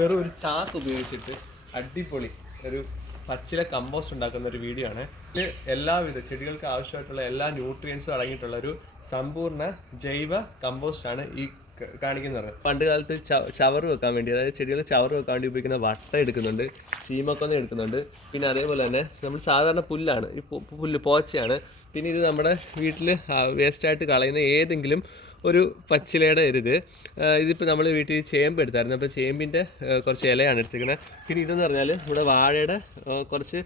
വെറും ഒരു ചാക്ക് ഉപയോഗിച്ചിട്ട് അടിപൊളി ഒരു പച്ചില കമ്പോസ്റ്റ് ഉണ്ടാക്കുന്ന ഒരു വീഡിയോ ആണ്. ഇതിൽ എല്ലാവിധ ചെടികൾക്ക് ആവശ്യമായിട്ടുള്ള എല്ലാ ന്യൂട്രിയൻസും അടങ്ങിയിട്ടുള്ള ഒരു സമ്പൂർണ ജൈവ കമ്പോസ്റ്റ് ആണ് ഈ കാണിക്കുന്നത്. പണ്ട് കാലത്ത് ചവർ വെക്കാൻ വേണ്ടി അതായത് ചെടികൾ ചവർ വെക്കാൻ വേണ്ടി ഉപയോഗിക്കുന്ന വട്ട എടുക്കുന്നുണ്ട് ചീമക്കൊന്ന എടുക്കുന്നുണ്ട്. പിന്നെ അതേപോലെ തന്നെ നമ്മൾ സാധാരണ പുല്ലാണ് ഈ പുല്ല് പോച്ചയാണ്. പിന്നെ ഇത് നമ്മുടെ വീട്ടിൽ വേസ്റ്റായിട്ട് കളയുന്ന ഏതെങ്കിലും ഒരു പച്ചിലയുടെ ഒരു ഇത് ഇതിപ്പോൾ നമ്മൾ വീട്ടിൽ ചേമ്പ് എടുത്തായിരുന്നു. അപ്പോൾ ചേമ്പിന്റെ കുറച്ച് ഇലയാണ് എടുത്തിരിക്കുന്നത് പിന്നെ ഇതെന്ന് പറഞ്ഞാൽ ഇവിടെ വാഴയുടെ കുറച്ച്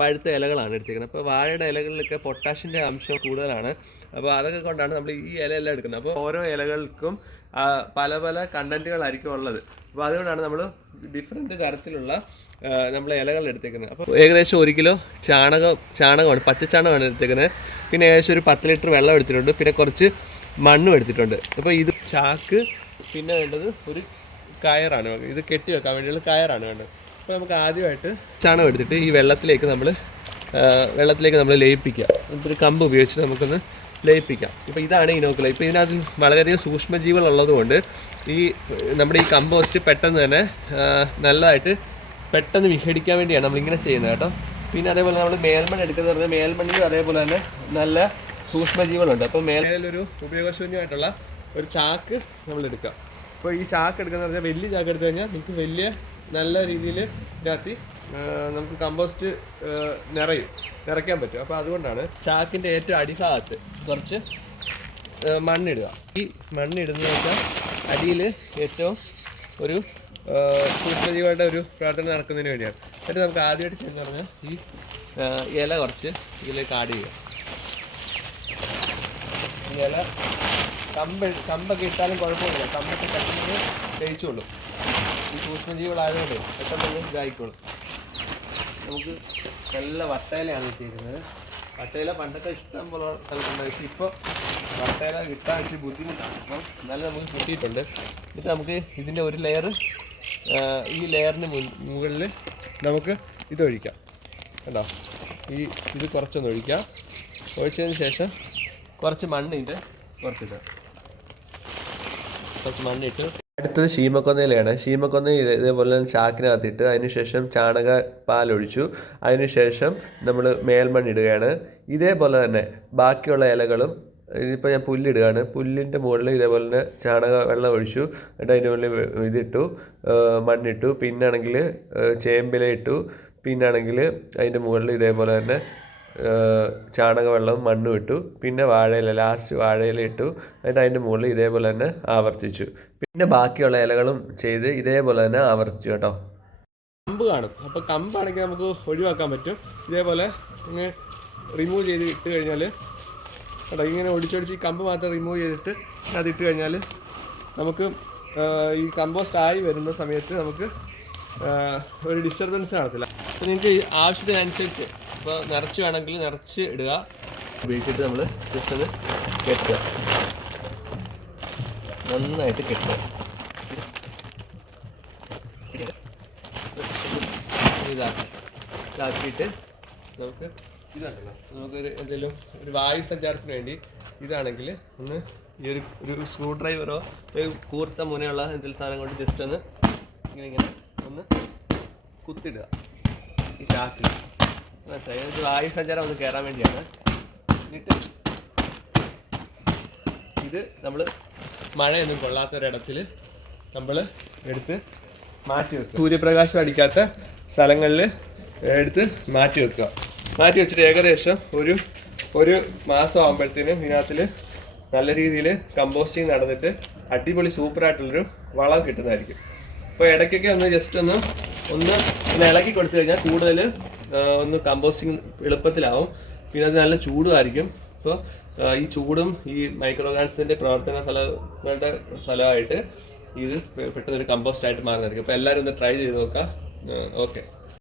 പഴുത്ത ഇലകളാണ് എടുത്തിരിക്കുന്നത് അപ്പോൾ വാഴയുടെ ഇലകളിലൊക്കെ പൊട്ടാഷിന്റെ അംശം കൂടുതലാണ്. അപ്പോൾ അതൊക്കെ കൊണ്ടാണ് നമ്മൾ ഈ ഇലയെല്ലാം എടുക്കുന്നത്. അപ്പോൾ ഓരോ ഇലകൾക്കും പല പല കണ്ടന്റുകളായിരിക്കും ഉള്ളത്. അപ്പോൾ അതുകൊണ്ടാണ് നമ്മൾ ഡിഫറെന്റ് തരത്തിലുള്ള നമ്മൾ ഇലകൾ എടുത്തേക്കുന്നത് അപ്പോൾ ഏകദേശം ഒരു കിലോ ചാണകം ചാണകമാണ് പച്ച ചാണകമാണ് എടുത്തേക്കുന്നത് പിന്നെ ഏകദേശം ഒരു പത്ത് ലിറ്റർ വെള്ളം എടുത്തിട്ടുണ്ട്. പിന്നെ കുറച്ച് മണ്ണും എടുത്തിട്ടുണ്ട്. അപ്പോൾ ഇത് ചാക്ക് പിന്നെ വേണ്ടത് ഒരു കയറാണ്. ഇത് കെട്ടി വെക്കാൻ വേണ്ടിയുള്ള കയറാണ് വേണ്ടത്. അപ്പോൾ നമുക്ക് ആദ്യമായിട്ട് ചാണകം എടുത്തിട്ട് ഈ വെള്ളത്തിലേക്ക് നമ്മൾ വെള്ളത്തിലേക്ക് നമ്മൾ ലയിപ്പിക്കുക. ഒരു കമ്പ് ഉപയോഗിച്ച് നമുക്കൊന്ന് ലയിപ്പിക്കാം. ഇപ്പോൾ ഇതാണ് ഇനോക്കുല ഇപ്പോൾ ഇതിനകത്ത് വളരെയധികം സൂക്ഷ്മജീവികൾ ഉള്ളതുകൊണ്ട് ഈ നമ്മുടെ ഈ കമ്പോസ്റ്റ് പെട്ടെന്ന് തന്നെ നല്ലതായിട്ട് പെട്ടെന്ന് വിഘടിക്കാൻ വേണ്ടിയാണ് നമ്മളിങ്ങനെ ചെയ്യുന്നത് കേട്ടോ. പിന്നെ അതേപോലെ നമ്മൾ മേൽമണ്ണ് എടുക്കുന്നത് പറഞ്ഞാൽ മേൽമണ്ണിലും അതേപോലെ തന്നെ നല്ല സൂക്ഷ്മജീവികളുണ്ട്. അപ്പോൾ മേലൊരു ഉപയോഗശൂന്യമായിട്ടുള്ള ഒരു ചാക്ക് നമ്മൾ എടുക്കാം അപ്പോൾ ഈ ചാക്ക് എടുക്കുന്ന പറഞ്ഞാൽ വലിയ ചാക്ക് എടുത്തു കഴിഞ്ഞാൽ നിങ്ങൾക്ക് വലിയ നല്ല രീതിയിൽ ഇതിനകത്ത് നമുക്ക് കമ്പോസ്റ്റ് നിറയും നിറയ്ക്കാൻ പറ്റും. അപ്പോൾ അതുകൊണ്ടാണ് ചാക്കിന്റെ ഏറ്റവും അടിഭാഗത്ത് കുറച്ച് മണ്ണിടുക. ഈ മണ്ണിടുന്നത് വെച്ചാൽ അടിയിൽ ഏറ്റവും ഒരു സൂക്ഷ്മജീവിയുടെ ഒരു പ്രവർത്തനം നടക്കുന്നതിന് വേണ്ടിയാണ്. എന്നിട്ട് നമുക്ക് ആദ്യമായിട്ട് ചെയ്യുന്ന പറഞ്ഞാൽ ഈ ഇല കുറച്ച് ഇതിലേക്ക് ആഡ് ചെയ്യുക. ഇല കമ്പ് കമ്പൊക്കെ ഇട്ടാലും കുഴപ്പമില്ല. കമ്പൊക്കെ പെട്ടെന്ന് കഴിച്ചോളും ഈ സൂക്ഷ്മജീവികളായതുകൊണ്ട് പെട്ടെന്ന് ഇതായിക്കോളും. നമുക്ക് നല്ല വട്ടയിലയാണ് കിട്ടിയിരിക്കുന്നത് വട്ടയില പണ്ടൊക്കെ ഇഷ്ടം പോലെ സ്ഥലത്തുണ്ട് പക്ഷേ ഇപ്പോൾ വട്ടയില കിട്ടാൻ ഇച്ചിരി ബുദ്ധിമുട്ടാണ്. അപ്പം നല്ല നമുക്ക് കിട്ടിയിട്ടുണ്ട് എന്നിട്ട് നമുക്ക് ഇതിന്റെ ഒരു ലെയർ ഈ ലെയറിന് മുകളിൽ നമുക്ക് ഇതൊഴിക്കാം. കണ്ടോ? ഈ ഇത് കുറച്ചൊന്ന് ഒഴിക്കാം. ഒഴിച്ചതിന് ശേഷം കുറച്ച് മണ്ണ് കുറച്ചിട്ട് കുറച്ച് മണ്ണിട്ട് അടുത്തത് ശീമക്കൊന്നയിലാണ് ശീമക്കൊന്നയിൽ ഇത് ഇതേപോലെ ചാക്കിനകത്തിട്ട് അതിനുശേഷം ചാണക പാലൊഴിച്ചു അതിനുശേഷം നമ്മൾ മേൽമണ്ണിടുകയാണ്. ഇതേപോലെ തന്നെ ബാക്കിയുള്ള ഇലകളും ഇതിപ്പോൾ ഞാൻ പുല്ലിടുകയാണ്. പുല്ലിന്റെ മുകളിൽ ഇതേപോലെ തന്നെ ചാണക വെള്ളം ഒഴിച്ചു. എന്നിട്ട് അതിന്റെ മുകളിൽ ഇതിട്ടു മണ്ണിട്ടു. പിന്നാണെങ്കിൽ ചേമ്പില ഇട്ടു. പിന്നാണെങ്കിൽ അതിന്റെ മുകളിൽ ഇതേപോലെ തന്നെ ചാണകവെള്ളവും മണ്ണും ഇട്ടു. പിന്നെ വാഴയില ലാസ്റ്റ് വാഴയില ഇട്ടു. എന്നിട്ട് അതിന്റെ മുകളിൽ ഇതേപോലെ തന്നെ ആവർത്തിച്ചു. പിന്നെ ബാക്കിയുള്ള ഇലകളും ചെയ്ത് ഇതേപോലെ തന്നെ ആവർത്തിച്ചു കേട്ടോ. കമ്പ് കാണും. അപ്പോൾ കമ്പാണെങ്കിൽ നമുക്ക് ഒഴിവാക്കാൻ പറ്റും. ഇതേപോലെ ഇങ്ങനെ റിമൂവ് ചെയ്ത് ഇട്ട് കഴിഞ്ഞാൽ കേട്ടോ ഇങ്ങനെ ഒടിച്ചൊടിച്ച് ഈ കമ്പ് മാത്രം റിമൂവ് ചെയ്തിട്ട് അത് ഇട്ട് കഴിഞ്ഞാൽ നമുക്ക് ഈ കമ്പോസ്റ്റ് ആയി വരുന്ന സമയത്ത് നമുക്ക് ഒരു ഡിസ്റ്റർബൻസ് കാണത്തില്ല അപ്പോൾ നിങ്ങൾക്ക് ആവശ്യത്തിനനുസരിച്ച് ഇപ്പോൾ നിറച്ച് വേണമെങ്കിൽ നിറച്ച് ഇടുക. ഉപയോഗിച്ചിട്ട് നമ്മൾ ജസ്റ്റ് അത് കെട്ടുക. നന്നായിട്ട് കെട്ടുക. ഇതാക്കി. ഇതാക്കിയിട്ട് നമുക്ക് ഇതാണല്ലോ നമുക്കൊരു എന്തെങ്കിലും ഒരു വായു സഞ്ചാരത്തിന് വേണ്ടി ഇതാണെങ്കിൽ ഒന്ന് ഈ ഒരു ഒരു സ്ക്രൂ ഡ്രൈവറോ കൂർത്ത മുനയുള്ള എന്തെങ്കിലും സാധനം കൊണ്ട് ജസ്റ്റ് ഒന്ന് ഇങ്ങനെ ഇങ്ങനെ ഒന്ന് കുത്തിടുക. ഈ ചാക്കിൽ ഒന്ന് വേണ്ടിയാണ്. എന്നിട്ട് ഇത് നമ്മൾ മഴയൊന്നും കൊള്ളാത്തൊരിടത്തിൽ നമ്മൾ എടുത്ത് മാറ്റി വെക്കുക സൂര്യപ്രകാശം അടിക്കാത്ത സ്ഥലങ്ങളിൽ എടുത്ത് മാറ്റി വെക്കുക. മാറ്റി വെച്ചിട്ട് ഏകദേശം ഒരു ഒരു മാസം ആകുമ്പോഴത്തേനും ഇതിനകത്തിൽ നല്ല രീതിയിൽ കമ്പോസ്റ്റിങ് നടന്നിട്ട് അടിപൊളി സൂപ്പറായിട്ടുള്ളൊരു വളം കിട്ടുന്നതായിരിക്കും. അപ്പോൾ ഇടയ്ക്കൊക്കെ ഒന്ന് ജസ്റ്റ് ഒന്ന് ഒന്ന് ഇളക്കി കൊടുത്തു കഴിഞ്ഞാൽ കൂടുതൽ ഒന്ന് കമ്പോസ്റ്റിങ് എളുപ്പത്തിലാവും. പിന്നെ അത് നല്ല ചൂടുമായിരിക്കും. അപ്പോൾ ഈ ചൂടും ഈ മൈക്രോഗാൻസിന്റെ പ്രവർത്തന ഫലങ്ങളുടെ ഫലമായിട്ട് ഇത് പെട്ടെന്നൊരു കമ്പോസ്റ്റ് ആയിട്ട് മാറുന്നതായിരിക്കും. അപ്പോൾ എല്ലാവരും ഒന്ന് ട്രൈ ചെയ്ത് നോക്കാം ഓക്കെ